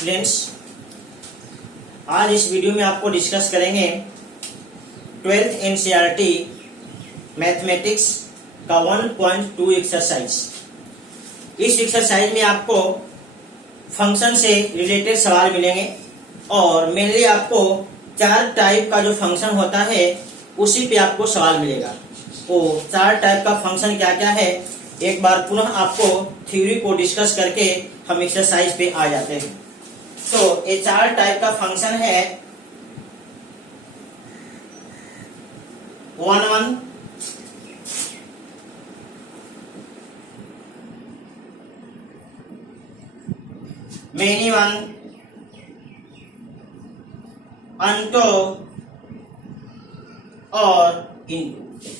Students, आज इस video में आपको डिस्कस करेंगे 12th NCERT मैथमेटिक्स का 1.2 एक्सरसाइज। इस एक्सरसाइज में आपको फंक्शन से रिलेटेड सवाल मिलेंगे और मेनली आपको 4 टाइप का जो फंक्शन होता है उसी पे आपको सवाल मिलेगा। वो 4 टाइप का फंक्शन क्या क्या है, एक बार पुनः आपको थ्योरी को डिस्कस करके हम एक्सरसाइज पे आ जाते हैं। तो ये 4 टाइप का फंक्शन है 1 मेनी वन, अंटो और इनटू।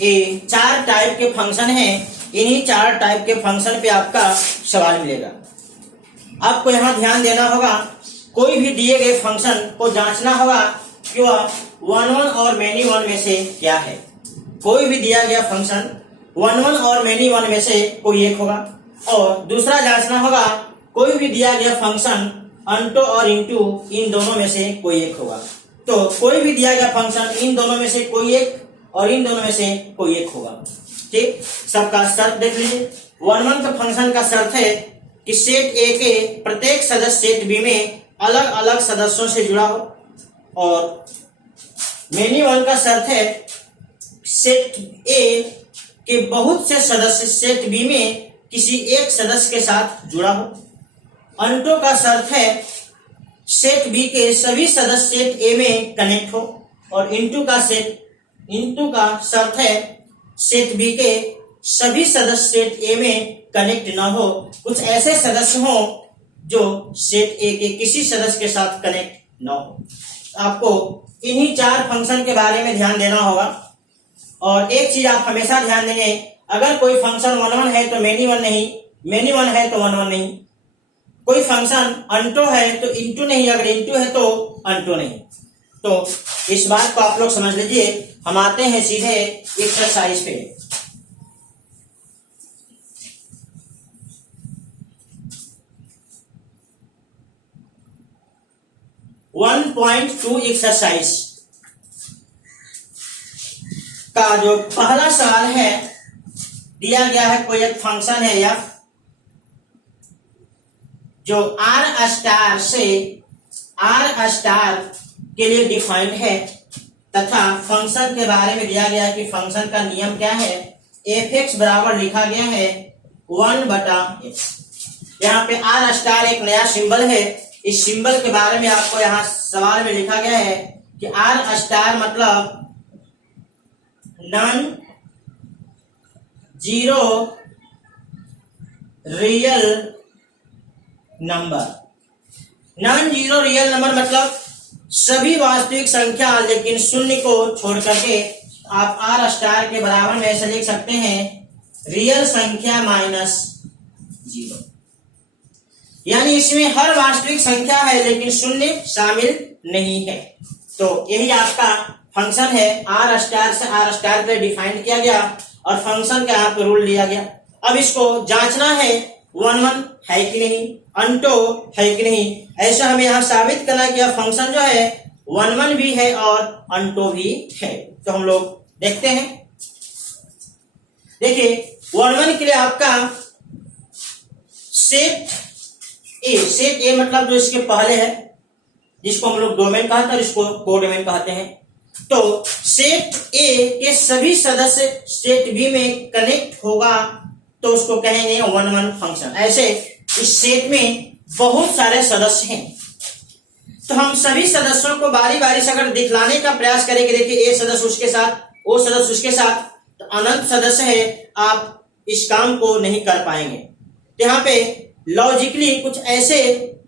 ये 4 टाइप के फंक्शन हैं। इन्हीं 4 टाइप के फंक्शन पे आपका सवाल मिलेगा। आपको यहाँ ध्यान देना होगा, कोई भी दिए गए फंक्शन को जांचना होगा कि वह 1 और मेनी वन में से क्या है। कोई भी दिया गया फंक्शन 1 और मेनी वन में से कोई एक होगा। और दूसरा जांचना होगा, कोई भी दिया गया फंक्शन अंटो और इनटू इन दोनों में से कोई एक होगा। तो कोई भी दिया गया फंक्शन इन दोनों में से कोई एक और इन दोनों में से कोई एक होगा। ठीक, सबका शर्त देख लीजिए। 1 का फंक्शन का शर्त है कि सेट ए के प्रत्येक सदस्य सेट बी में अलग अलग सदस्यों से जुड़ा हो, और मेनी वन का शर्त है सेट ए के बहुत से सदस्य सेट बी में किसी एक सदस्य के साथ जुड़ा हो। अंटो का शर्त है सेट बी के सभी सदस्य सेट ए में कनेक्ट हो, और इनटू का शर्त है सेट बी के सभी सदस्य सेट ए में कनेक्ट ना हो। कुछ ऐसे सदस्य हो जो सेट ए के किसी सदस्य के साथ कनेक्ट ना हो। आपको इन्हीं 4 फंक्शन के बारे में ध्यान देना होगा। और एक चीज आप हमेशा ध्यान देंगे, अगर कोई फंक्शन 1 है तो मेनी वन नहीं, मेनी वन है तो 1 नहीं। कोई फंक्शन अंटो है तो इनटू नहीं, अगर इनटू है तो अंटो नहीं। तो इस बात को आप लोग समझ लीजिए। हम आते हैं सीधे एक्सरसाइज पे। वन 1.2 एक्सरसाइज का जो पहला सवाल है, दिया गया है कोई एक फंक्शन है या जो आर स्टार के लिए डिफाइंड है, तथा फंक्शन के बारे में दिया गया है कि फंक्शन का नियम क्या है। एफ एक्स बराबर लिखा गया है 1/x। यहाँ पे आर स्टार एक नया सिंबल है। इस सिंबल के बारे में आपको यहाँ सवाल में लिखा गया है कि आर स्टार मतलब non zero real number. Non zero real number मतलब सभी वास्तविक संख्या लेकिन शून्य को छोड़ करके आप आर स्टार के बराबर में ऐसे लिख सकते हैं रियल संख्या -0। यानी इसमें हर वास्तविक संख्या है लेकिन शून्य शामिल नहीं है। तो यही आपका फंक्शन है। आर स्टार से आर स्टार पे डिफाइन किया गया और फंक्शन का यहाँ पे रूल लिया गया। अब इसको जांचना है 1 है कि नहीं, अंटो है कि नहीं। ऐसा हमें यहाँ साबित करना है कि यह फंक्शन जो है 1 भी है और अंटो भी है। तो हम लोग देखते हैं। देखिए 1 के लिए आपका सेट ए मतलब जो इसके पहले है, जिसको हम लोग डोमेन कहते हैं और इसको कोडोमेन कहते हैं। तो सेट ए के सभी सदस्य सेट बी में कनेक्ट होगा तो उसको कहेंगे 1 फंक्शन। ऐसे इस सेट में बहुत सारे सदस्य हैं, तो हम सभी सदस्यों को बारी बारी से अगर दिखलाने का प्रयास करेंगे, देखिए ए सदस्य उसके साथ, वो सदस्य उसके साथ, तो अनंत सदस्य है, आप इस काम को नहीं कर पाएंगे। यहाँ पे लॉजिकली कुछ ऐसे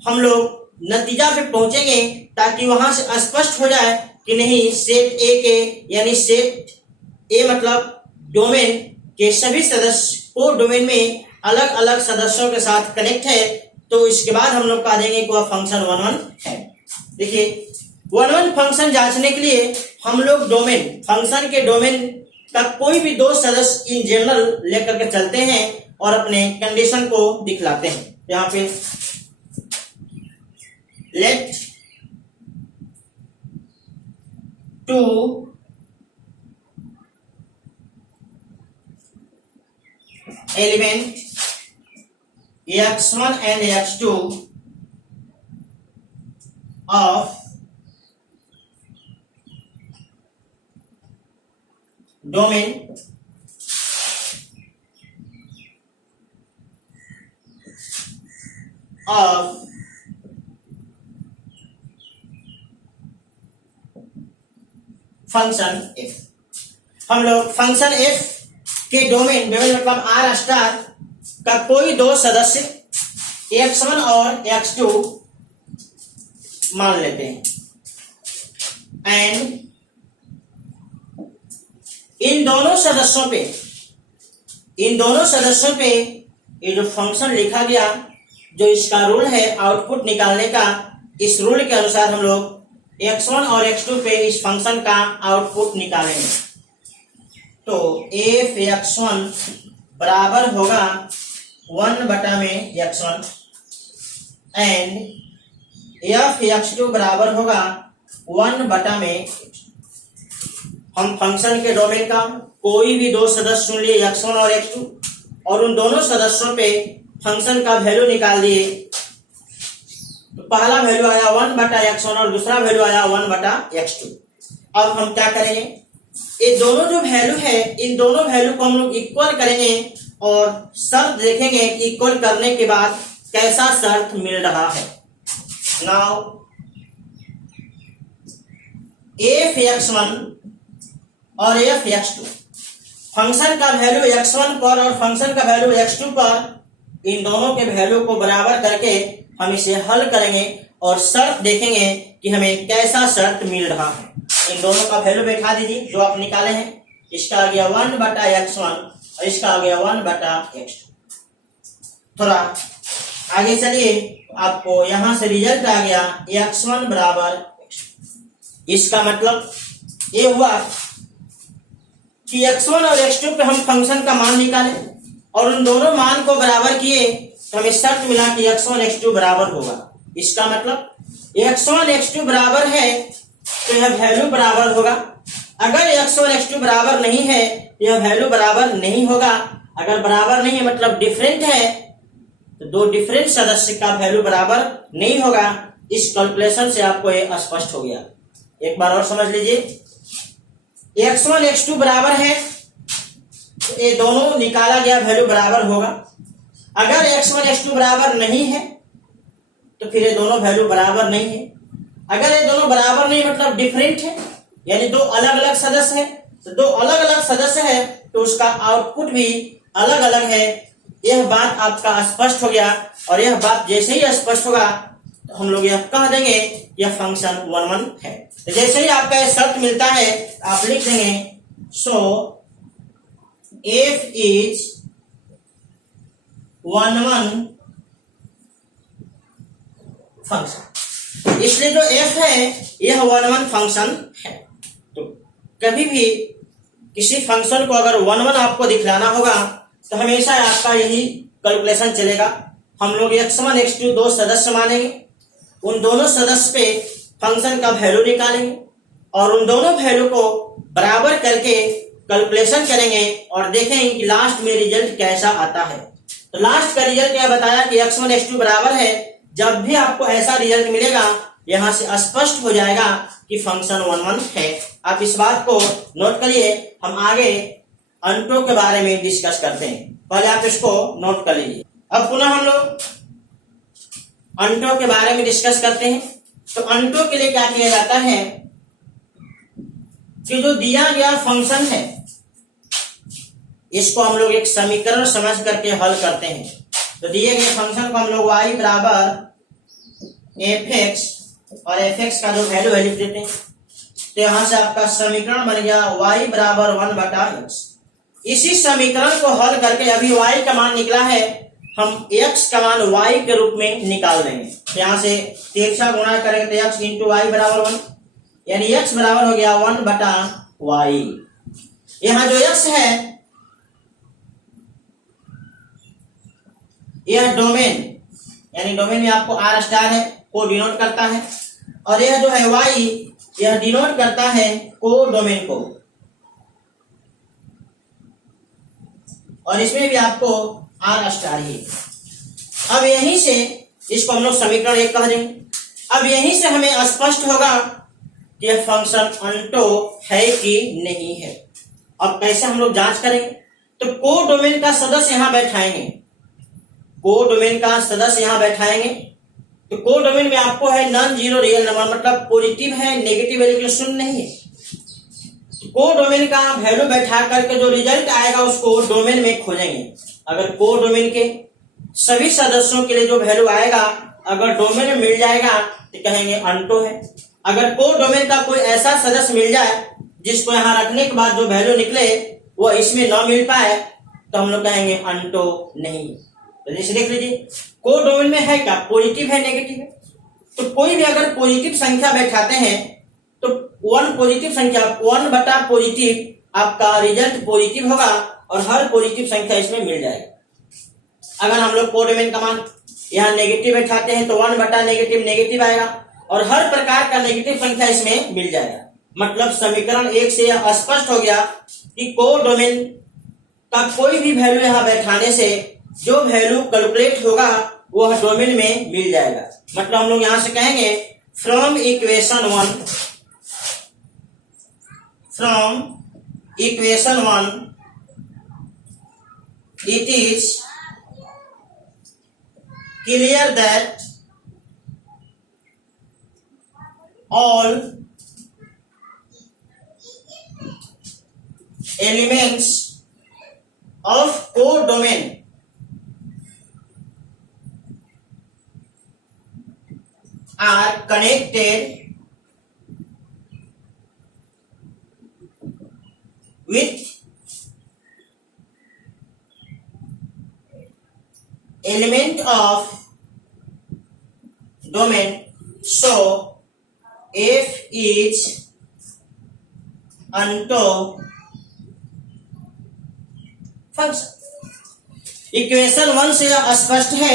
हम लोग नतीजा पे पहुंचेंगे ताकि वहां से स्पष्ट हो जाए कि नहीं, सेट ए के यानी सेट ए मतलब डोमेन के सभी सदस्य को डोमेन में अलग अलग सदस्यों के साथ कनेक्ट है। तो इसके बाद हम लोग कह देंगे कि वह फंक्शन 1 है। देखिए 1 फंक्शन जांचने के लिए हम लोग डोमेन, फंक्शन के डोमेन का कोई भी 2 सदस्य इन जनरल लेकर के चलते हैं और अपने कंडीशन को दिखलाते हैं। यहाँ पे let two element x1 and x2 of domain of function f। हम लोग फंक्शन f के डोमेन मतलब आर स्टार का कोई दो सदस्य x1 और x2 मान लेते हैं एंड इन दोनों सदस्यों पे ये जो फंक्शन लिखा गया, जो इसका रूल है आउटपुट निकालने का, इस रूल के अनुसार हम लोग x1 और x2 पे इस फंक्शन का आउटपुट निकालेंगे। तो f x1 बराबर होगा 1 बटा में x1 एंड f x2 बराबर होगा 1 बटा में। हम फंक्शन के डोमेन का कोई भी दो सदस्य चुन लिए x1 और x2 और उन दोनों सदस्यों पे फंक्शन का वैल्यू निकाल दिए। तो पहला वैल्यू आया 1 बटा x1 और दूसरा वैल्यू आया 1 बटा x2। अब हम क्या करेंगे, ये दोनों जो वैल्यू है इन दोनों वैल्यू को हम लोग इक्वल करेंगे और शर्त देखेंगे कि इक्वल करने के बाद कैसा शर्त मिल रहा है। नाउ f x1 और f x2 फंक्शन का वैल्यू x1 पर और फंक्शन का वैल्यू x2 पर, इन दोनों के वैल्यू को बराबर करके हम इसे हल करेंगे और शर्त देखेंगे कि हमें कैसा शर्त मिल रहा है। इन दोनों का वैल्यू बैठा दीजिए जो आप निकाले हैं। इसका आ गया 1 बटा x1 और इसका आ गया 1 बटा x2। थोड़ा आगे चलिए, आपको यहां से रिजल्ट आ गया x1 बराबर x2। इसका मतलब ये हुआ कि x1 और x2 पे हम फंक्शन का मान निकाले और उन दोनों मान को बराबर किए तो हमें शर्त मिला कि x1 x2 बराबर होगा। इसका मतलब x1 x2 बराबर है तो यह वैल्यू बराबर होगा। अगर x1 x2 बराबर नहीं है यह वैल्यू बराबर नहीं होगा। अगर बराबर नहीं है मतलब डिफरेंट है तो दो डिफरेंट सदस्य का वैल्यू बराबर नहीं होगा। इस कैलकुलेशन से आपको यह स्पष्ट हो गया। एक बार और समझ लीजिए, x1 x2 बराबर है तो ये दोनों निकाला गया वैल्यू बराबर होगा। अगर x1 x2 बराबर नहीं है तो फिर ये दोनों वैल्यू बराबर नहीं है। अगर ये दोनों बराबर नहीं मतलब डिफरेंट है, यानी दो अलग अलग सदस्य है, तो दो अलग अलग सदस्य है तो उसका आउटपुट भी अलग अलग है। यह बात आपका स्पष्ट हो गया और यह बात जैसे ही स्पष्ट होगा तो हम लोग यह कह देंगे यह फंक्शन 1 1 है। तो जैसे ही आपका यह शर्त मिलता है आप लिख देंगे सो f is 1 1 फंक्शन। इसलिए जो f है यह 1 1 फंक्शन है। तो कभी भी किसी फंक्शन को अगर 1 1 आपको दिखलाना होगा तो हमेशा आपका यही कैलकुलेशन चलेगा। हम लोग x1 x2 दो सदस्य मानेंगे, उन दोनों सदस्य पे फंक्शन का वैल्यू निकालेंगे और उन दोनों वैल्यू को बराबर करके कैलकुलेशन करेंगे और देखेंगे कि लास्ट में रिजल्ट कैसा आता है। तो लास्ट का रिजल्ट क्या बताया कि x1 x2 बराबर है। जब भी आपको ऐसा रिजल्ट मिलेगा यहां से स्पष्ट हो जाएगा कि फंक्शन 1 1 है। आप इस बात को नोट करिए। हम आगे अंटों के बारे में डिस्कस करते हैं, पहले आप इसको नोट कर लीजिए। अब पुनः हम लोग अंटों के बारे में डिस्कस करते हैं। तो अंटों के लिए क्या किया जाता है कि जो दिया गया फंक्शन है इसको हम लोग एक समीकरण समझ करके हल करते हैं। तो दिए गए फंक्शन को हम लोग y बराबर fx और fx का जो वैल्यू है लिख देते हैं। तो यहां से आपका समीकरण बन गया y बराबर 1 बटा x। इसी समीकरण को हल करके अभी y का मान निकला है, हम x का मान y के रूप में निकाल देंगे। तो यहां से तिरछा गुणा करेंगे तो x इंटू वाई बराबर 1, यानी x बराबर हो गया 1 बटा y। यहां जो x है यह डोमेन, यानी डोमेन में आपको r स्टार है को डिनोट करता है, और यह जो है y यह डिनोट करता है कोडोमेन को, और इसमें भी आपको r स्टार ही। अब यहीं से इसको हम लोग समीकरण 1 कह देंगे। अब यहीं से हमें स्पष्ट होगा कि यह फंक्शन अनटो है कि नहीं है। अब कैसे हम लोग जांच करेंगे? तो कोडोमेन का सदस्य यहां बैठाएंगे, कोडोमेन का सदस्य यहां बैठाएंगे। तो कोडोमेन में आपको है नॉन जीरो रियल नंबर, मतलब पॉजिटिव है, नेगेटिव वैल्यू शून्य नहीं है। कोडोमेन का वैल्यू बैठा करके जो रिजल्ट आएगा उसको डोमेन में खोजेंगे। अगर कोडोमेन के सभी सदस्यों के लिए जो वैल्यू आएगा अगर डोमेन में मिल जाएगा तो कहेंगे अनटो है। अगर कोडोमेन का कोई ऐसा सदस्य मिल जाए जिसको यहाँ रखने के बाद जो वैल्यू निकले वो इसमें न मिल पाए तो हम लोग कहेंगे अनटो नहीं। तो जैसे देख लीजिए कोडोमेन में है क्या, पॉजिटिव है, नेगेटिव है। तो कोई भी अगर पॉजिटिव संख्या बैठाते हैं तो वन पॉजिटिव संख्या 1 बटा पॉजिटिव आपका रिजल्ट पॉजिटिव होगा और हर पॉजिटिव संख्या इसमें मिल जाएगा। अगर हम लोग कोडोमेन का मान यहाँ नेगेटिव बैठाते हैं तो 1 बटा नेगेटिव नेगेटिव आएगा और हर प्रकार का नेगेटिव संख्या इसमें मिल जाएगा। मतलब समीकरण 1 से यह स्पष्ट हो गया कि कोडोमेन का कोई भी वैल्यू यहाँ बैठाने से जो वैल्यू कैलकुलेट होगा वह डोमेन में मिल जाएगा। मतलब हम लोग यहां से कहेंगे from equation 1 it is clear that all elements of codomain are connected with element of domain, so f is unto function. Equation 1 से यह स्पष्ट है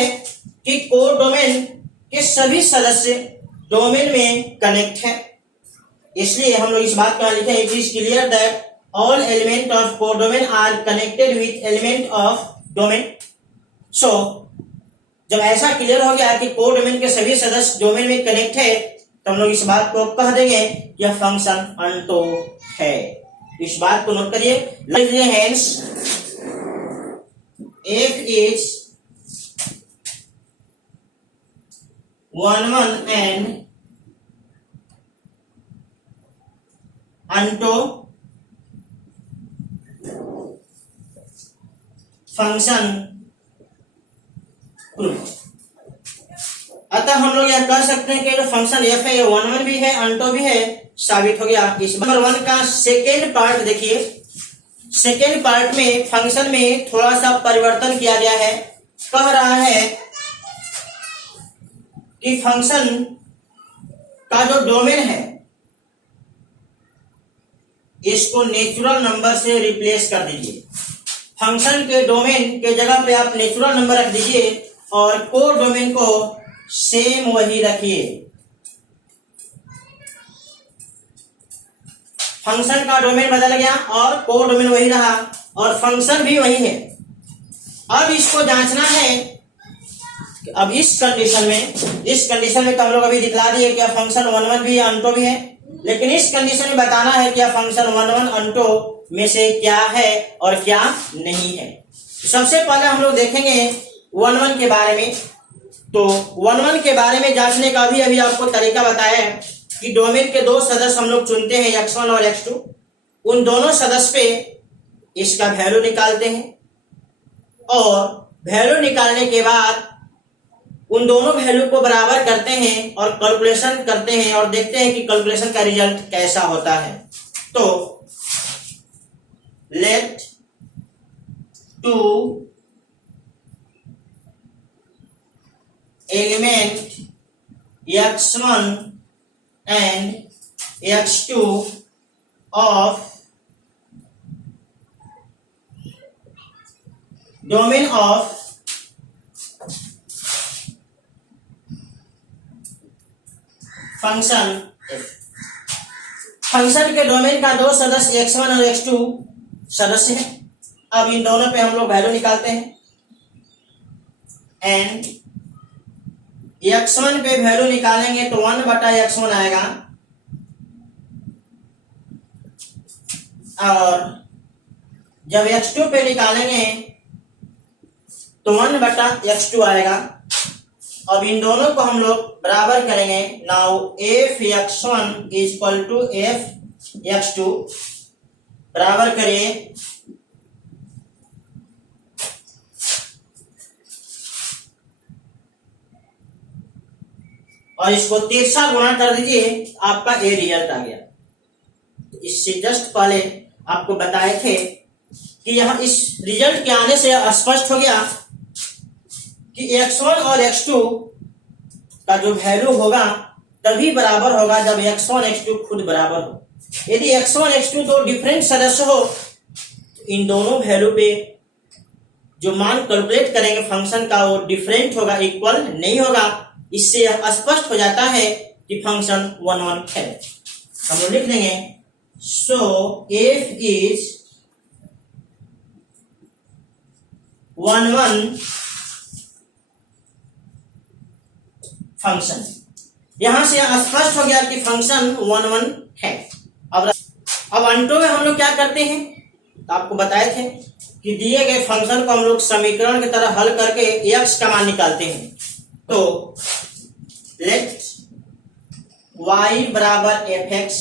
कि कोडोमेन के सभी सदस्य डोमेन में कनेक्ट है, इसलिए हम लोग इस बात का लिखे it is clear that all element of codomain are connected with element of domain. So जब ऐसा क्लियर हो गया कि कोडोमेन के सभी सदस्य डोमेन में कनेक्ट है तो हम लोग इस बात को कह देंगे यह फंक्शन अनटो है। इस बात को नोट करिए। Hence f is 1 and unto function proof. अतः हम लोग यह कह सकते हैं कि जो फंक्शन f है ये 1 भी है अनटो भी है, साबित हो गया। इस नंबर 1 का सेकेंड पार्ट देखिए। सेकेंड पार्ट में फंक्शन में थोड़ा सा परिवर्तन किया गया है। कह रहा है कि फंक्शन का जो डोमेन है इसको नेचुरल नंबर से रिप्लेस कर दीजिए। फंक्शन के डोमेन के जगह पे आप नेचुरल नंबर रख दीजिए और कोड डोमेन को सेम वही रखिए। फंक्शन का डोमेन बदल गया और कोड डोमेन वही रहा और फंक्शन भी वही है। अब इसको जांचना है। अब इस कंडीशन में तो हम लोग अभी दिखला दिए कि फंक्शन 1 भी है अनटो भी है, लेकिन इस कंडीशन में बताना है कि फंक्शन 1 अनटो में से क्या है और क्या नहीं है। सबसे पहले हम लोग देखेंगे 1 के बारे में। तो 1 के बारे में जांचने का अभी आपको तरीका बताया है कि डोमेन के 2 सदस्य हम लोग चुनते हैं x1 और x2। उन दोनों सदस्य पे इसका वैल्यू निकालते हैं और वैल्यू निकालने के बाद उन दोनों वैल्यू को बराबर करते हैं और कैलकुलेशन करते हैं और देखते हैं कि कैलकुलेशन का रिजल्ट कैसा होता है। तो let 2 element x1 and x2 of domain of function f. Function के डोमेन का दो सदस्य x1 और x2 सदस्य हैं। अब इन दोनों पे हम लोग वैल्यू निकालते हैं एंड x1 पे वैल्यू निकालेंगे तो 1/x1 आएगा और जब x2 पे निकालेंगे तो 1/x2 आएगा। अब इन दोनों को हम लोग बराबर करेंगे। Now f x1 is equal to f x2 बराबर करिए और इसको 3 गुणा कर दीजिए, आपका ए रिजल्ट आ गया। इससे जस्ट पहले आपको बताए थे कि यहां इस रिजल्ट के आने से स्पष्ट हो गया कि x1 और x2 का जो वैल्यू होगा तभी बराबर होगा जब x1 x2 खुद बराबर हो। यदि x1 x2 दो डिफरेंट सदस्य हो तो इन दोनों वैल्यू पे जो मान कैलकुलेट करेंगे फंक्शन का वो डिफरेंट होगा, इक्वल नहीं होगा। इससे स्पष्ट हो जाता है कि फंक्शन 1 1 है। हम लोग लिख लेंगे सो एफ इज 1 1 फंक्शन। यहां से स्पष्ट हो गया कि फंक्शन 1 1 है। अब अंटो में हम लोग क्या करते हैं, तो आपको बताए थे कि दिए गए फंक्शन को हम लोग समीकरण की तरह हल करके x का मान निकालते हैं। तो लेट y बराबर एफ एक्स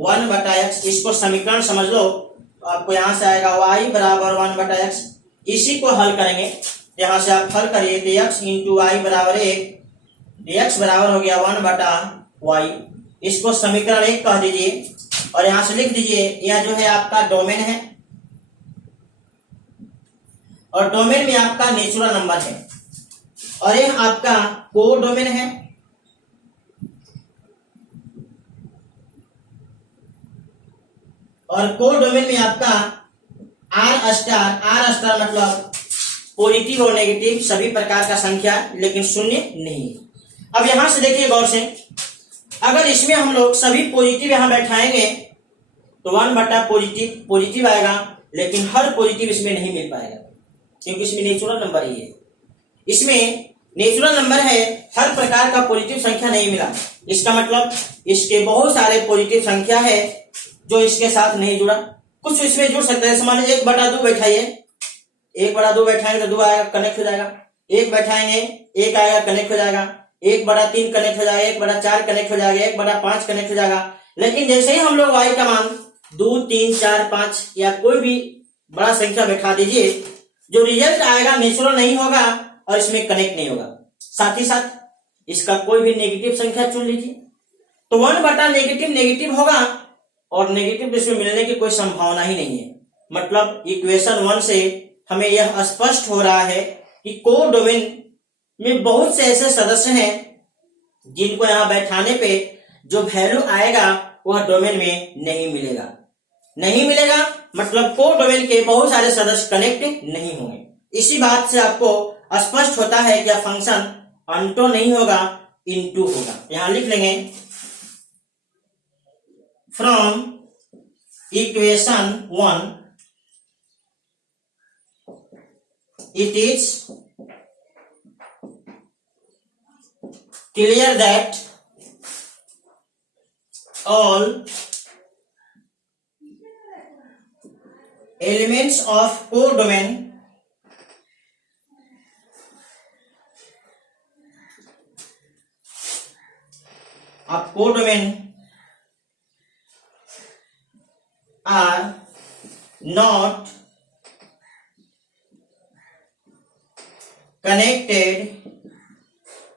1/x, इसको समीकरण समझ लो। तो आपको यहां से आएगा y बराबर 1/x। इसी को हल करेंगे, यहां से आप हल करिए तो x इंटू वाई बराबर 1, x बराबर हो गया 1/y। इसको समीकरण 1 कह दीजिए और यहां से लिख दीजिए यह जो है आपका डोमेन है और डोमेन में आपका नेचुरल नंबर है और यह आपका कोर डोमेन है और कोर डोमेन में आपका आर स्टार मतलब पॉजिटिव और नेगेटिव सभी प्रकार का संख्या, लेकिन शून्य नहीं है। अब यहां से देखिए गौर से, अगर इसमें हम लोग सभी पॉजिटिव यहां बैठाएंगे तो 1/पॉजिटिव पॉजिटिव आएगा, लेकिन हर पॉजिटिव इसमें नहीं मिल पाएगा क्योंकि इसमें नेचुरल नंबर ही है। इसमें नेचुरल नंबर है, हर प्रकार का पॉजिटिव संख्या नहीं मिला। इसका मतलब इसके बहुत सारे पॉजिटिव संख्या है जो इसके साथ नहीं जुड़ा। कुछ इसमें जुड़ सकते हैं। मान लीजिए 1/2 बैठाइए, 1/2 बैठाएंगे तो 2 आएगा, कनेक्ट हो जाएगा। 1 बैठाएंगे 1 आएगा, कनेक्ट हो जाएगा। 1/3 कनेक्ट हो जाएगा, 1/4 कनेक्ट हो जाएगा, 1/5 कनेक्ट हो जाएगा। लेकिन जैसे ही हम लोग y का मान 2 3 4 5 या कोई भी बड़ा संख्या बैठा दीजिए, जो रिजल्ट आएगा नेचुरल नहीं होगा और इसमें कनेक्ट नहीं होगा। साथ ही साथ इसका कोई भी नेगेटिव संख्या चुन लीजिए तो 1/नेगेटिव होगा और नेगेटिव इसमें मिलने की कोई संभावना ही नहीं है। मतलब इक्वेशन 1 से हमें यह स्पष्ट हो रहा है कि कोर डोमेन में बहुत से ऐसे सदस्य हैं जिनको यहां बैठाने पे जो वैल्यू आएगा वह डोमेन में नहीं मिलेगा। मतलब कोर डोमेन के बहुत सारे सदस्य कनेक्ट नहीं होंगे। इसी बात से आपको स्पष्ट होता है कि फंक्शन अंटो नहीं होगा, इनटू होगा। यहां लिख लेंगे from equation 1 it is clear that all elements of codomain are not connected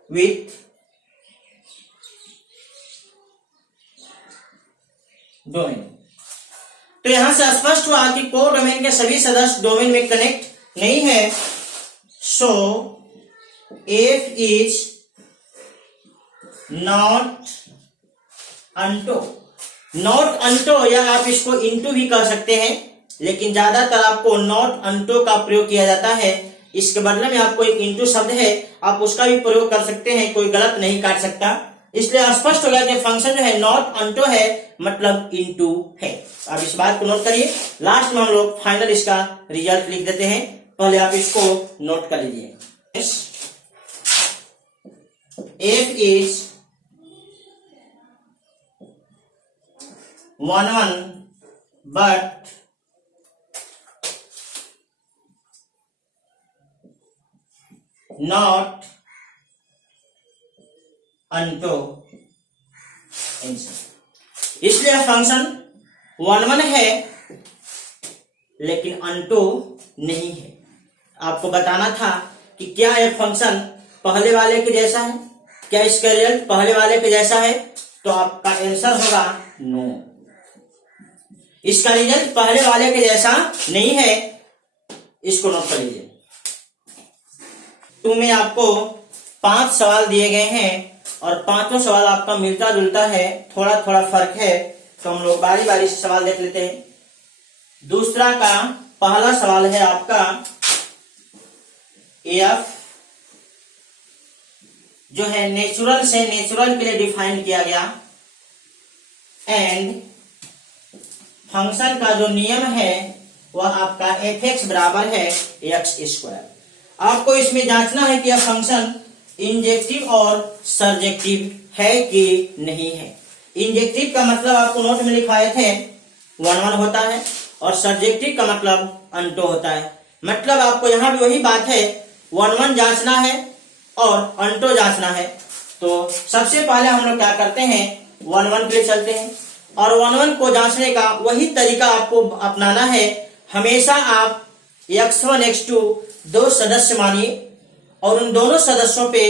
with domain. तो यहां से स्पष्ट हुआ कि कोर डोमेन के सभी सदस्य डोमेन में कनेक्ट नहीं है। सो एफ इज नॉट अंटो या आप इसको इंटू भी कह सकते हैं, लेकिन ज्यादातर आपको नॉट अंटो का प्रयोग किया जाता है। इसके बदले में आपको एक इंटू शब्द है, आप उसका भी प्रयोग कर सकते हैं, कोई गलत नहीं काट सकता। इसलिए स्पष्ट हो गया कि फंक्शन जो है नॉट अनटो है, मतलब इनटू है। अब इस बात को नोट करिए। लास्ट में हम लोग फाइनल इसका रिजल्ट लिख देते हैं, पहले आप इसको नोट कर लीजिए। F is 1 but not unto answer. इसलिए फंक्शन 1 है लेकिन अनटो नहीं है। आपको बताना था कि क्या यह फंक्शन पहले वाले के जैसा है, क्या इसका रिजल्ट पहले वाले के जैसा है, तो आपका आंसर होगा नो। इसका रिजल्ट पहले वाले के जैसा नहीं है, इसको नोट कर लीजिए। में आपको 5 सवाल दिए गए हैं और पांचों सवाल आपका मिलता जुलता है, थोड़ा थोड़ा फर्क है, तो हम लोग बारी बारी से सवाल देख लेते हैं। दूसरा का पहला सवाल है आपका एफ जो है नेचुरल से नेचुरल के लिए डिफाइन किया गया, एंड फंक्शन का जो नियम है वह आपका एफ एक्स बराबर है एक्स स्क्वायर। आपको इसमें जांचना है कि यह फंक्शन इंजेक्टिव और सर्जेक्टिव है कि नहीं है। इंजेक्टिव का मतलब आपको नोट में लिखवाए थे 1 होता है, और सर्जेक्टिव का मतलब अनटो होता है। मतलब आपको यहाँ भी वही बात है, 1 जांचना है और अनटो जांचना है। तो सबसे पहले हम लोग क्या करते हैं, 1 के लिए चलते हैं, और 1 को जांचने का वही तरीका आपको अपनाना है। हमेशा आप x1 x2 दो सदस्य मानिए और उन दोनों सदस्यों पे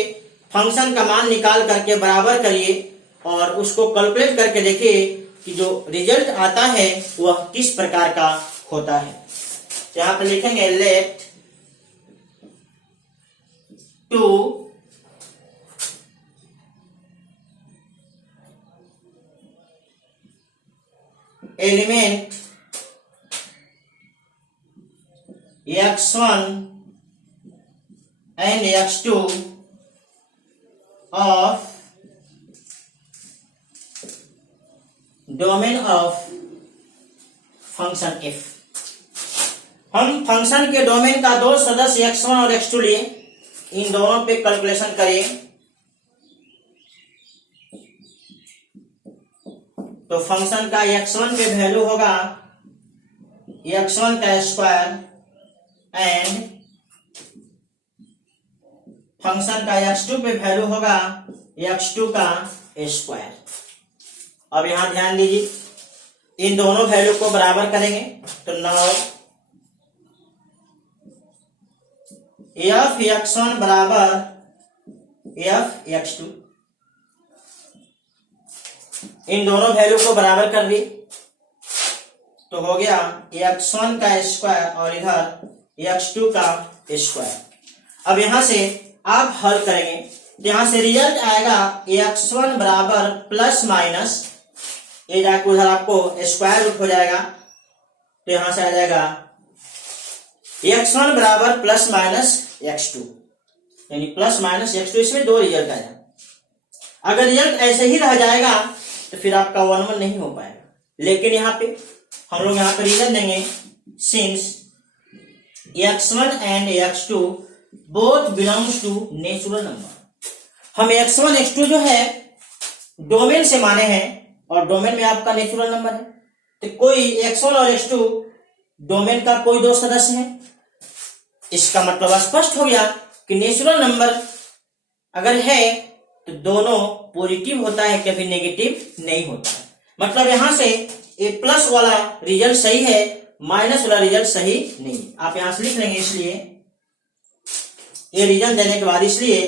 फंक्शन का मान निकाल करके बराबर करिए और उसको कैलकुलेट करके देखिए कि जो रिजल्ट आता है वह किस प्रकार का होता है। यहां पर लिखेंगे let 2 element x1 and x2 of domain of function f। हम फंक्शन के डोमेन का दो सदस्य x1 और x2 लिए, इन दोनों पे कैलकुलेशन करिए। तो फंक्शन का x1 पे वैल्यू होगा x1 का स्क्वायर एंड फंक्शन का x2 पे वैल्यू होगा x2 का स्क्वायर। अब यहां ध्यान दीजिए, इन दोनों वैल्यू को बराबर करेंगे तो नाउ एफ x1 बराबर एफ x2, इन दोनों वैल्यू को बराबर कर दी तो हो गया x1 का स्क्वायर और इधर x2 का स्क्वायर। अब यहां से आप हल करेंगे तो यहां से रिजल्ट आएगा x1 बराबर प्लस माइनस, ये जाकर उधर आपको स्क्वायर रूट हो जाएगा, तो यहां से आ जाएगा x1 बराबर प्लस माइनस x2, यानी प्लस माइनस x2। इसमें दो रिजल्ट आया। अगर रिजल्ट ऐसे ही रह जाएगा तो फिर आपका 1 नहीं हो पाएगा, लेकिन यहाँ पे हम लोग यहाँ पे रीजन देंगे since x1 and x2 both belongs to natural number. हम x1 x2 जो है डोमेन से माने हैं और डोमेन में आपका नेचुरल नंबर है, तो कोई x1 और x2 डोमेन का कोई दो सदस्य है। इसका मतलब स्पष्ट हो गया कि नेचुरल नंबर अगर है तो दोनों पॉजिटिव होता है, कभी नेगेटिव नहीं होता है। मतलब यहां से ए प्लस वाला रिजल्ट सही है, माइनस वाला रिजल्ट सही नहीं। आप यहां से लिख लेंगे, इसलिए ये रीजन देने के बाद इसलिए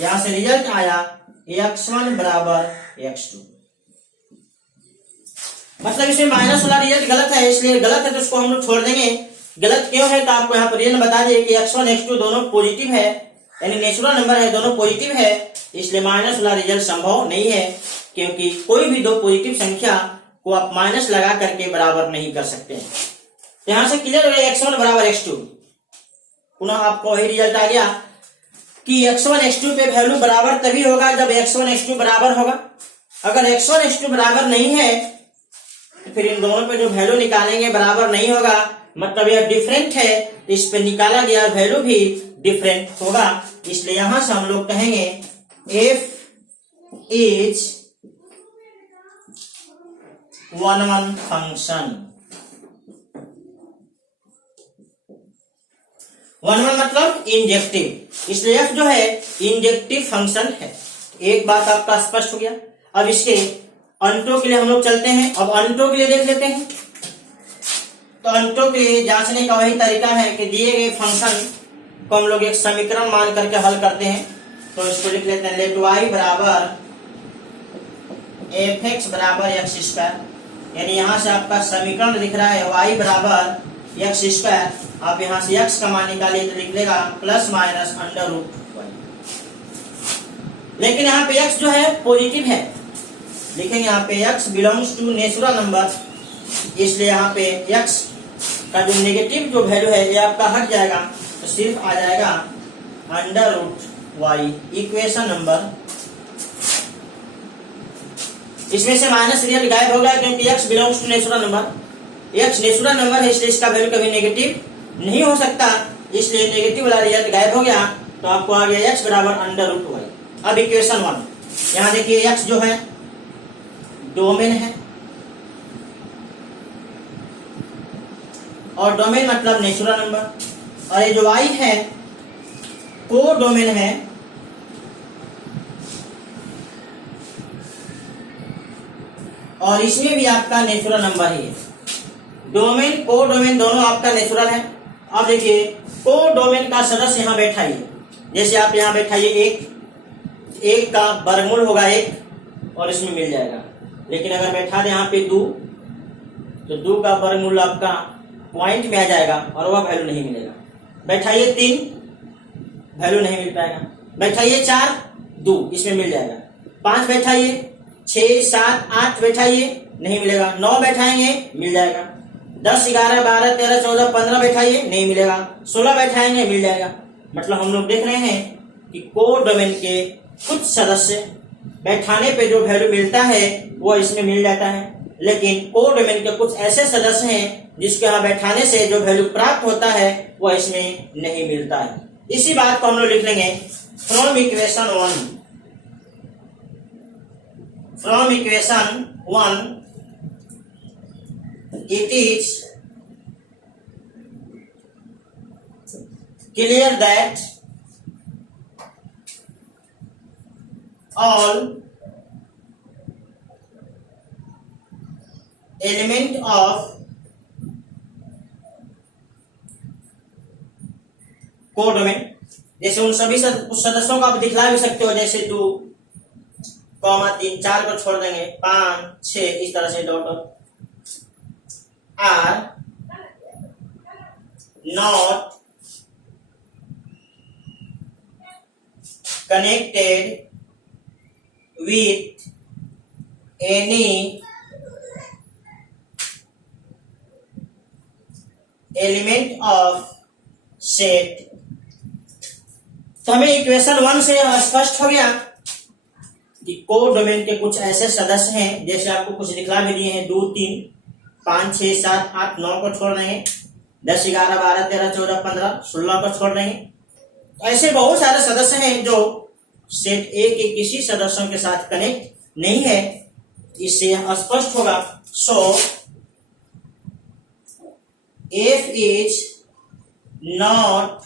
यहां से रिजल्ट आया x1 बराबर x2। मतलब इसमें माइनस वाला रिजल्ट गलत है, इसलिए गलत है तो उसको हम लोग छोड़ देंगे। गलत क्यों है तो आपको यहाँ पर रीजन बता दिए कि x1 x2 दोनों पॉजिटिव है, यानी नेचुरल नंबर है, दोनों पॉजिटिव है, इसलिए माइनस वाला रिजल्ट संभव नहीं है, क्योंकि कोई भी दो पॉजिटिव संख्या को आप माइनस लगा करके बराबर नहीं कर सकते हैं। यहां से क्लियर हो गया x1 बराबर x2, पुनः आपको वही रिजल्ट आ गया कि x1 x2 पे वैल्यू बराबर तभी होगा जब x1 x2 बराबर होगा। अगर x1 x2 बराबर नहीं है तो फिर इन दोनों पे जो वैल्यू निकालेंगे बराबर नहीं होगा, मतलब यह डिफरेंट है, तो इस पे निकाला गया वैल्यू भी डिफरेंट होगा। इसलिए यहां से हम लोग कहेंगे f इज 1-1 फंक्शन। 1-1 मतलब इंजेक्टिव, इसलिए f जो है इंजेक्टिव फंक्शन है। एक बात आपका स्पष्ट हो गया। अब इसके अंतों के लिए हम लोग चलते हैं। अब अंतों के लिए देख लेते हैं। तो अंतों के लिए जांचने का वही तरीका है कि दिए गए फंक्शन को हम लोग एक समीकरण मान करके हल करते हैं। तो इसको लिख लेते हैं, लेट y बराबर fx बराबर x स्क्वायर, यानी यहां से आपका समीकरण दिख रहा है y बराबर x स्क्वायर। आप यहां से x का मान निकालिए तो लिख लेगा plus minus under root y। लेकिन यहाँ पे x जो है पॉजिटिव है, लिखेंगे यहाँ पे x belongs to natural number, इसलिए यहाँ पे x का जो नेगेटिव जो वैल्यू है ये आपका हट जाएगा, तो सिर्फ आ जाएगा under root y। Equation number, इसमें से माइनस रियल गायब हो गया क्योंकि x belongs to natural number. x natural number है इसलिए इसका वैल्यू कभी नेगेटिव नहीं हो सकता, इसलिए नेगेटिव वाला रियल गायब हो गया, तो आपको आ गया x बराबर अंडर रूट y। अब इक्वेशन 1, यहाँ देखिए x जो है डोमेन है, और डोमेन मतलब नेचुरल नंबर, और ये जो y है को डोमेन है, और इसमें भी आपका नेचुरल नंबर ही है। डोमेन को डोमेन दोनों आपका नेचुरल है। अब देखिए को डोमेन का सदस्य यहाँ बैठाइए, जैसे आप यहाँ बैठाइए 1 का वर्गमूल होगा 1 और इसमें मिल जाएगा। लेकिन अगर बैठा दे यहाँ पे 2, तो 2 का वर्गमूल आपका पॉइंट में आ जाएगा और वह वैल्यू नहीं मिलेगा। बैठाइए 3, वैल्यू नहीं मिल पाएगा। बैठाइए 4, 2 इसमें मिल जाएगा। 5 बैठाइए, 6, 7, 8 बैठाइए, नहीं मिलेगा। 9 बैठाएंगे मिल जाएगा। 10, 11, 12, 13, 14, 15 बैठाइए, नहीं मिलेगा। 16 बैठाएंगे मिल जाएगा। मतलब हम लोग देख रहे हैं कि को डोमेन के कुछ सदस्य बैठाने पे जो वैल्यू मिलता है वो इसमें मिल जाता है, लेकिन को डोमेन के कुछ ऐसे sदस्य हैं जिसके यहाँ बैठाने से जो वैल्यू प्राप्त होता है वो इसमें नहीं मिलता है। इसी बात को हम लोग लिख लेंगे from equation 1 it is clear that all element of codomain, जैसे उन सभी सदस्यों को आप दिखला भी सकते हो, जैसे 2, 3, 4 को छोड़ देंगे, 5, 6 इस तरह से dot are not connected with any element of set। तो हमें इक्वेशन 1 से स्पष्ट हो गया कि को डोमेन के कुछ ऐसे सदस्य हैं, जैसे आपको कुछ दिखला भी दिए हैं 2, 3, 5, 6, 7, 8, 9 को छोड़ देंगे, 10, 11, 12, 13, 14, 15, 16 को छोड़ देंगे। ऐसे बहुत सारे सदस्य हैं जो सेट ए के किसी सदस्यों के साथ कनेक्ट नहीं है, इससे स्पष्ट होगा। सो एफ इज नॉट,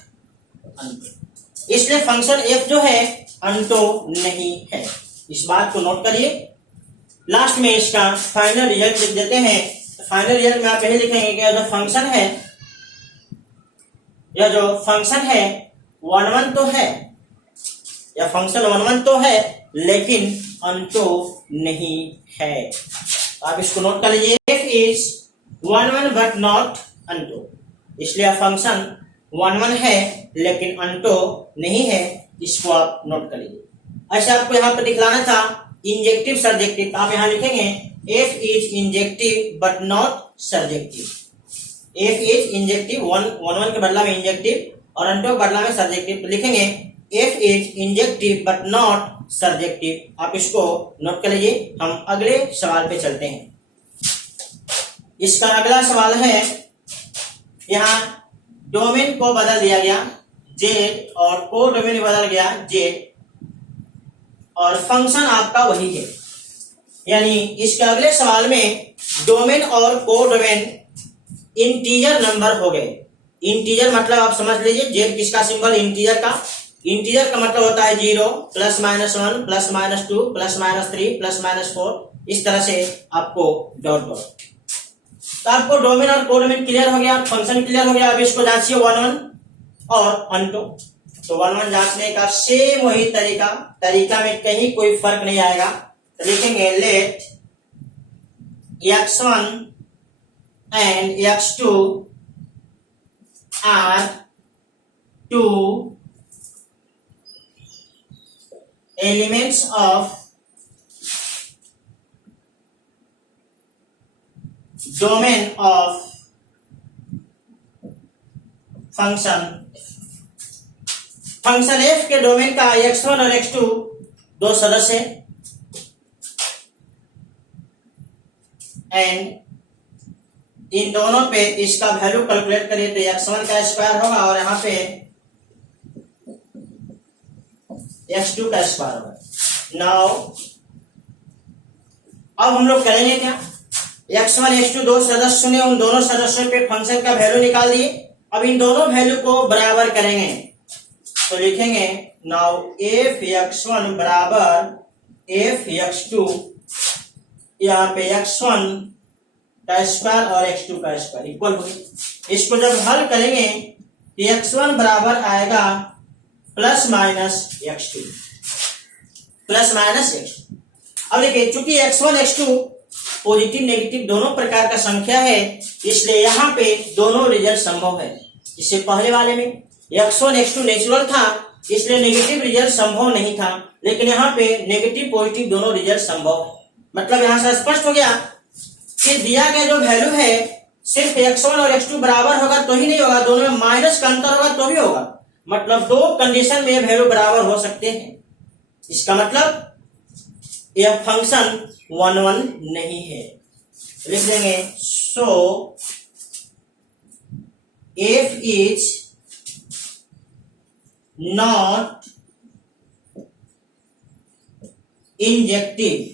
इसलिए फंक्शन एफ जो है अंटो नहीं है। इस बात को नोट करिए। लास्ट में इसका फाइनल रिजल्ट लिख देते हैं। फाइनल रिजल्ट में आप यही लिखेंगे कि यह जो फंक्शन है 1-1 तो है, या फंक्शन 1-1 तो है लेकिन अंटो नहीं है। आप इसको नोट कर लीजिए, F is 1-1 but not onto, इसलिए फंक्शन 1-1 है लेकिन अंटो नहीं है, इसको आप नोट कर लीजिए। अच्छा, आपको यहाँ पर दिखलाना था इंजेक्टिव सर्जेक्टिव, आप यहाँ लिखेंगे F is injective but not surjective. F is injective, 1-1 के बदला में इंजेक्टिव और अंटो के बदला में सर्जेक्टिव, तो लिखेंगे F is injective but not surjective. आप इसको नोट कर लीजिए। हम अगले सवाल पे चलते हैं। इसका अगला सवाल है, यहाँ डोमेन को बदल दिया गया जेड और को डोमेन बदल गया जेड और फंक्शन आपका वही है। यानी इसके अगले सवाल में डोमेन और को डोमेन इंटीजर नंबर हो गए। इंटीजर मतलब आप समझ लीजिए, जेड किसका सिंबल, इंटीजर का। इंटीजर का मतलब होता है 0 plus minus 1 plus minus 2 plus minus 3 plus minus 4, इस तरह से आपको डॉट डॉट। तो आपको डोमेन और कोडोमेन क्लियर हो गया, फंक्शन क्लियर हो गया। अब इसको जांचिए 1 1 और अनटो। तो 1 1 जांचने का सेम वही तरीका में कहीं कोई फर्क नहीं आएगा। तो लिखेंगे let x1 and x2 are two elements of domain of function f के डोमेन का x1 और x2 दो सदस्य एंड इन दोनों पे इसका वैल्यू कैलकुलेट करिए तो x1 का स्क्वायर होगा और यहाँ पे x2 का स्क्वायर होगा। नाउ अब हम लोग करेंगे क्या, x1 x2 दो सदस्य ने, उन दोनों सदस्यों पे फंक्शन का वैल्यू निकाल दिए। अब इन दोनों वैल्यू को बराबर करेंगे तो लिखेंगे नाउ एफ x1 बराबर एफ x2। यहाँ पे x1 का स्क्वायर और x2 का स्क्वायर इक्वल हो गया। इसको जब हल करेंगे तो x1 बराबर आएगा plus minus x2 plus minus x2। अब देखिए चूंकि x1 x2 पॉजिटिव नेगेटिव दोनों प्रकार का संख्या है, इसलिए यहाँ पे दोनों रिजल्ट संभव है। इससे पहले वाले में x1 x2 नेचुरल था, इसलिए नेगेटिव रिजल्ट संभव नहीं था, लेकिन यहाँ पे नेगेटिव पॉजिटिव दोनों रिजल्ट संभव है। मतलब यहाँ से स्पष्ट हो गया कि दिया गया जो वैल्यू है सिर्फ x1 और x2 बराबर होगा तो ही नहीं होगा, दोनों में माइनस का अंतर होगा तो भी होगा। मतलब दो कंडीशन में वैल्यू बराबर हो सकते हैं। इसका मतलब यह फंक्शन 1 1 नहीं है। लिख देंगे so F is not injective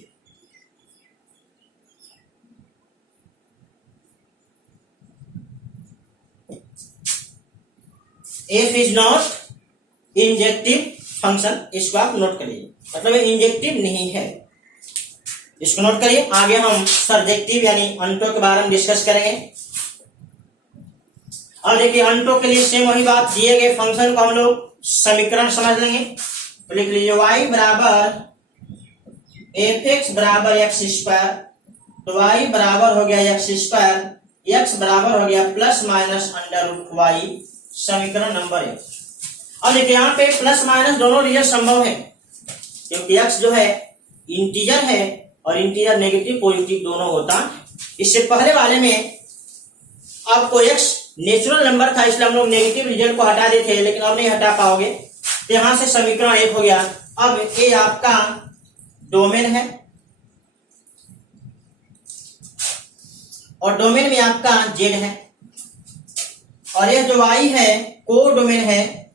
f is not injective function. इसको आप नोट करिए, मतलब इंजेक्टिव नहीं है, इसको नोट करिए। आगे हम सर्जेक्टिव यानी अंटो के बारे में डिस्कस करेंगे। और देखिए अंटो के लिए सेम वही बात, दिए गए फंक्शन को हम लोग समीकरण समझ लेंगे। तो लिख लीजिए y बराबर एफ एक्स बराबर एक्स स्क्वायर, तो y बराबर हो गया एक्स स्क्वायर, x बराबर हो गया plus minus under root y, समीकरण नंबर 1। अब देखिए यहाँ पे प्लस माइनस दोनों रिजल्ट संभव है, क्योंकि x जो है इंटीजर है और इंटीजर नेगेटिव पॉजिटिव दोनों होता है। इससे पहले वाले में आपको x नेचुरल नंबर था, इसलिए हम लोग नेगेटिव रिजल्ट को हटा देते हैं, लेकिन अब नहीं हटा पाओगे। तो यहां से समीकरण 1 हो गया। अब ये आपका डोमेन है और डोमेन में आपका z है, और यह जो y है को डोमेन है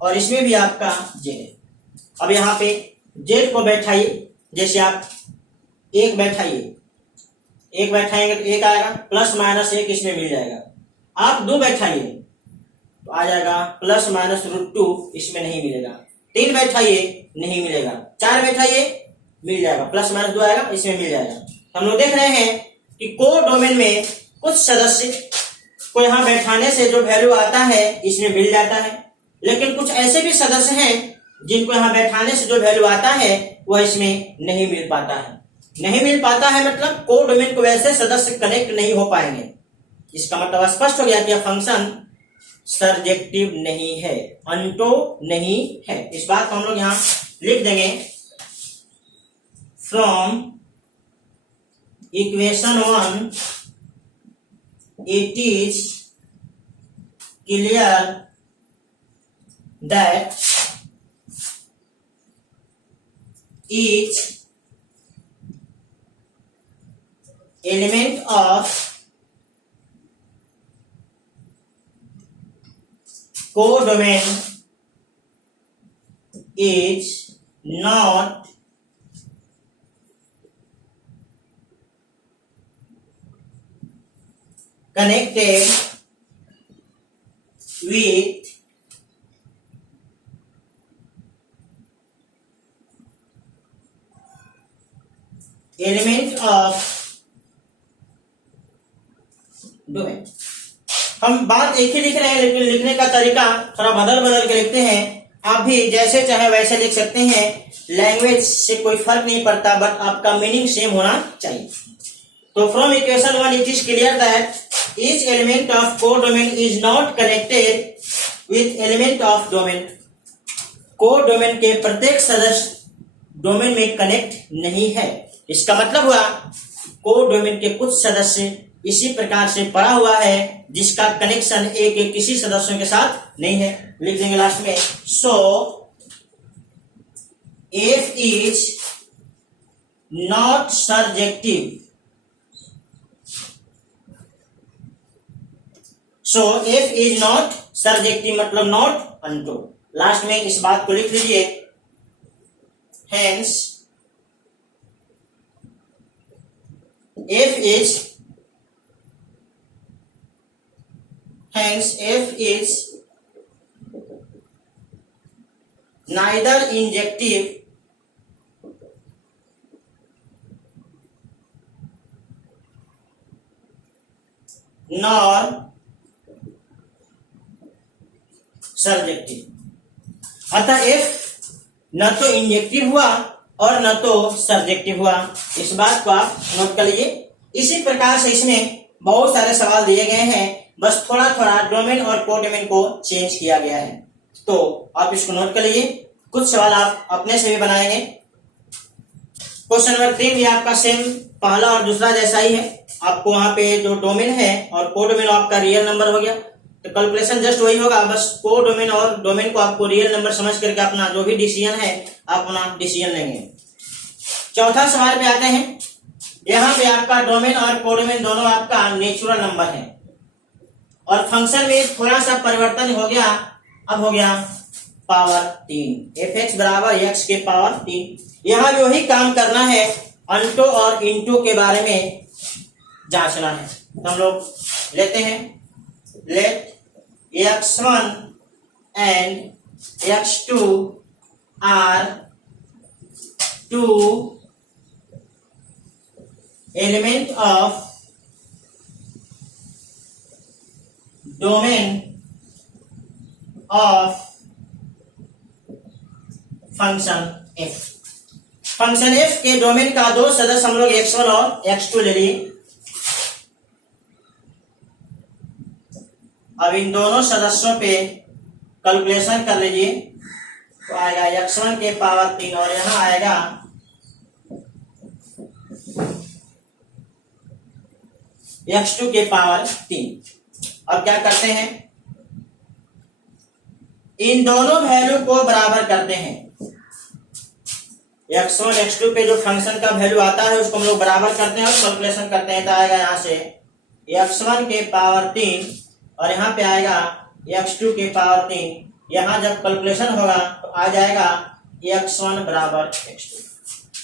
और इसमें भी आपका z है। अब यहाँ पे z को बैठाइए, जैसे आप एक बैठाइए, एक बैठाएंगे तो एक आएगा, प्लस माइनस एक इसमें मिल जाएगा। आप दो बैठाइए तो आ जाएगा प्लस माइनस रूट 2, इसमें नहीं मिलेगा। 3 बैठाइए नहीं मिलेगा, 4 बैठाइए मिल जाएगा, प्लस माइनस 2 आएगा, इसमें मिल जाएगा। हम लोग देख रहे हैं कि को डोमेन में कुछ सदस्य को यहाँ बैठाने से जो वैल्यू आता है इसमें मिल जाता है, लेकिन कुछ ऐसे भी सदस्य हैं जिनको यहाँ बैठाने से जो वैल्यू आता है वह इसमें नहीं मिल पाता है। नहीं मिल पाता है मतलब को डोमेन को वैसे सदस्य कनेक्ट नहीं हो पाएंगे। इसका मतलब स्पष्ट हो गया कि यह फंक्शन सर्जेक्टिव नहीं है, अंटो नहीं है। इस बात को हम लोग यहाँ लिख देंगे, from equation 1 it is clear that each element of codomain is not connected with element of domain. हम बात एक ही लिख रहे हैं लेकिन लिखने का तरीका थोड़ा बदल बदल के लिखते हैं। आप भी जैसे चाहे वैसे लिख सकते हैं, लैंग्वेज से कोई फर्क नहीं पड़ता, बट आपका मीनिंग सेम होना चाहिए। तो from equation 1 it is clear that each element of codomain is not connected with element of domain. Codomain के प्रत्येक सदस्य डोमेन में कनेक्ट नहीं है। इसका मतलब हुआ कोडोमेन के कुछ सदस्य इसी प्रकार से पड़ा हुआ है जिसका कनेक्शन ए के किसी सदस्यों के साथ नहीं है। लिख देंगे लास्ट में, so F is not surjective. So F is not surjective मतलब नॉट अनटू। लास्ट में इस बात को लिख लीजिए, hence F is neither injective nor surjective. अतः F न तो इंजेक्टिव हुआ और न तो सर्जेक्टिव हुआ। इस बात को आप नोट कर लीजिए। इसी प्रकार से इसमें बहुत सारे सवाल दिए गए हैं, बस थोड़ा थोड़ा डोमेन और कोडोमेन को चेंज किया गया है। तो आप इसको नोट कर लीजिए। कुछ सवाल आप अपने से भी बनाएंगे। क्वेश्चन नंबर 3 भी आपका सेम पहला और दूसरा जैसा ही है। आपको वहां पे जो डोमेन है और कोडोमेन आपका रियल नंबर हो गया, तो कैलकुलेशन जस्ट वही होगा, बस कोडोमेन और डोमेन को आपको रियल नंबर समझ करके अपना जो भी डिसीजन है आप अपना डिसीजन लेंगे। चौथा सवाल पे आते हैं। यहाँ पे आपका डोमेन और कोडोमेन दोनों आपका नेचुरल नंबर है और फंक्शन में थोड़ा सा परिवर्तन हो गया। अब हो गया पावर 3, fx बराबर x के पावर 3। यहाँ भी वही काम करना है, अल्टो और इंटो के बारे में जांचना है। तो हम लोग लेते हैं, let x1 and x2 are two element of domain of function f। Function f के डोमेन का दो सदस्य हम लोग x1 और x2 ले लिए। अब इन दोनों सदस्यों पे कैलकुलेशन कर लीजिए। तो आएगा x1 के पावर 3 और यहां आएगा x2 के पावर 3। अब क्या करते हैं, इन दोनों वैल्यू को बराबर करते हैं। x1 x2 पे जो फंक्शन का वैल्यू आता है उसको हम लोग बराबर करते हैं और कैलकुलेशन करते हैं। तो आएगा यहाँ से x1 के पावर 3 और यहाँ पे आएगा x2 के पावर 3। यहाँ जब कैलकुलेशन होगा तो आ जाएगा x1 बराबर x2।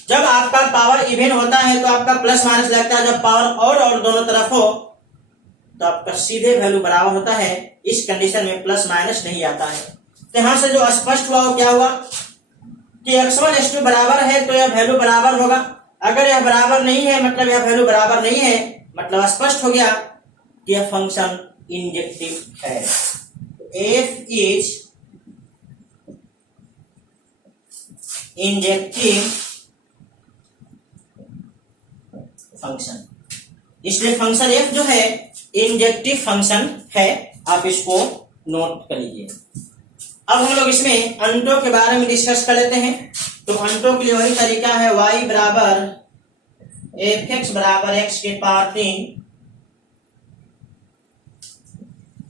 जब आपका पावर इवन होता है तो आपका प्लस माइनस लगता है। जब पावर और दोनों तरफ हो तो आपका सीधे वैल्यू बराबर होता है। इस कंडीशन में प्लस माइनस नहीं आता है। तो यहां से जो स्पष्ट हुआ वो क्या हुआ कि x1 x2 बराबर है तो यह वैल्यू बराबर होगा। अगर यह बराबर नहीं है मतलब यह वैल्यू बराबर नहीं है, मतलब स्पष्ट हो गया कि यह फंक्शन इंजेक्टिव है। f इज इंजेक्टिव फंक्शन, इसलिए फंक्शन f जो है इंजेक्टिव फंक्शन है। आप इसको नोट कर लीजिए। अब हम लोग इसमें अंटो के बारे में डिस्कस कर लेते हैं। तो अंटो के लिए वही तरीका है, y बराबर fx बराबर x के पावर 3।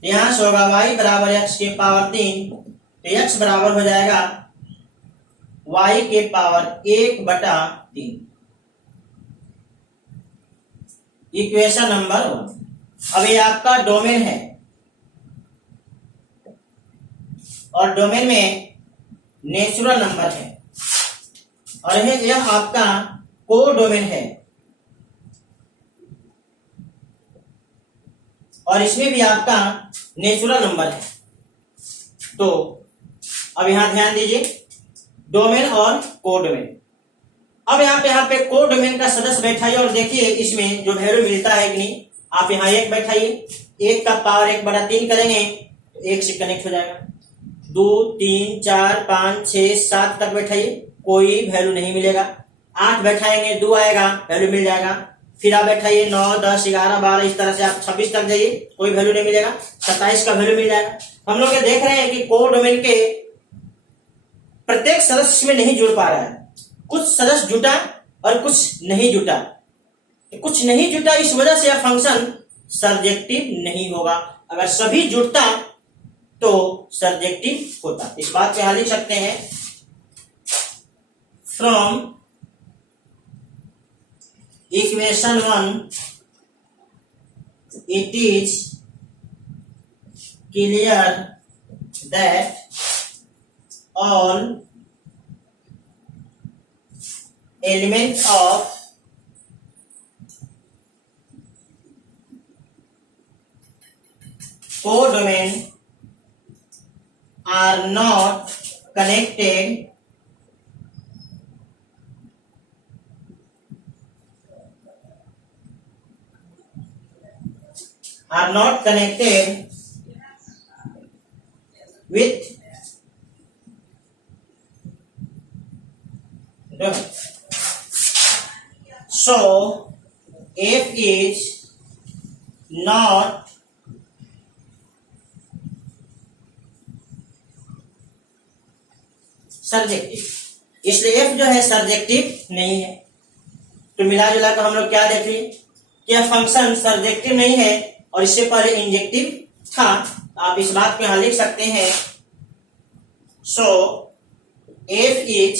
यहां से होगा y बराबर x के पावर 3 तो x बराबर हो जाएगा y के पावर 1/3। Equation number 1। अब ये आपका डोमेन है और डोमेन में नेचुरल नंबर है और यह आपका कोडोमेन है और इसमें भी आपका नेचुरल नंबर है। तो अब यहां ध्यान दीजिए, डोमेन और कोडोमेन। अब यहाँ पे कोडोमेन का सदस्य बैठाइए और देखिए इसमें जो वैल्यू मिलता है कि नहीं। आप यहाँ 1 बैठाइए, 1 का पावर 1/3 करेंगे तो 1 से कनेक्ट हो जाएगा। 2 3 4 5 6 7 तक बैठाइए, कोई वैल्यू नहीं मिलेगा। 8 बैठाएंगे 2 आएगा, वैल्यू मिल जाएगा। फिर आप बैठाइए 9 10 11 12, इस तरह से आप 26 तक जाइए, कोई वैल्यू नहीं मिलेगा। 27 का वैल्यू मिल जाएगा। हम लोग ये देख रहे हैं कि कोडोमेन के प्रत्येक सदस्य में नहीं जुड़ पा रहा है। कुछ सदस्य जुटा और कुछ नहीं जुटा। कुछ नहीं जुटा, इस वजह से यह फंक्शन सर्जेक्टिव नहीं होगा। अगर सभी जुटता तो सर्जेक्टिव होता। इस बात पे यहाँ लिख सकते हैं, from equation 1 it is clear that all elements of codomain are not connected with domain. So F is not surjective, इसलिए F जो है सर्जेक्टिव नहीं है। तो मिला जुला कर हम लोग क्या देख लिए कि यह फंक्शन सर्जेक्टिव नहीं है और इससे पहले इंजेक्टिव था। आप इस बात को यहां लिख सकते हैं, सो F is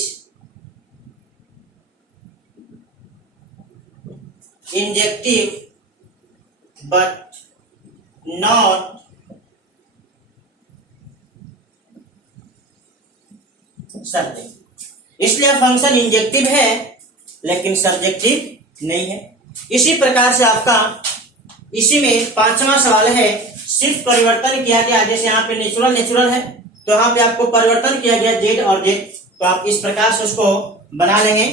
injective but not surjective. इसलिए फंक्शन इंजेक्टिव है लेकिन सर्जेक्टिव नहीं है। इसी प्रकार से आपका इसी में 5वां सवाल है, सिर्फ परिवर्तन किया गया। जैसे यहाँ पे नेचुरल है तो यहाँ पे आपको परिवर्तन किया गया जेड और जेड, तो आप इस प्रकार से उसको बना लेंगे।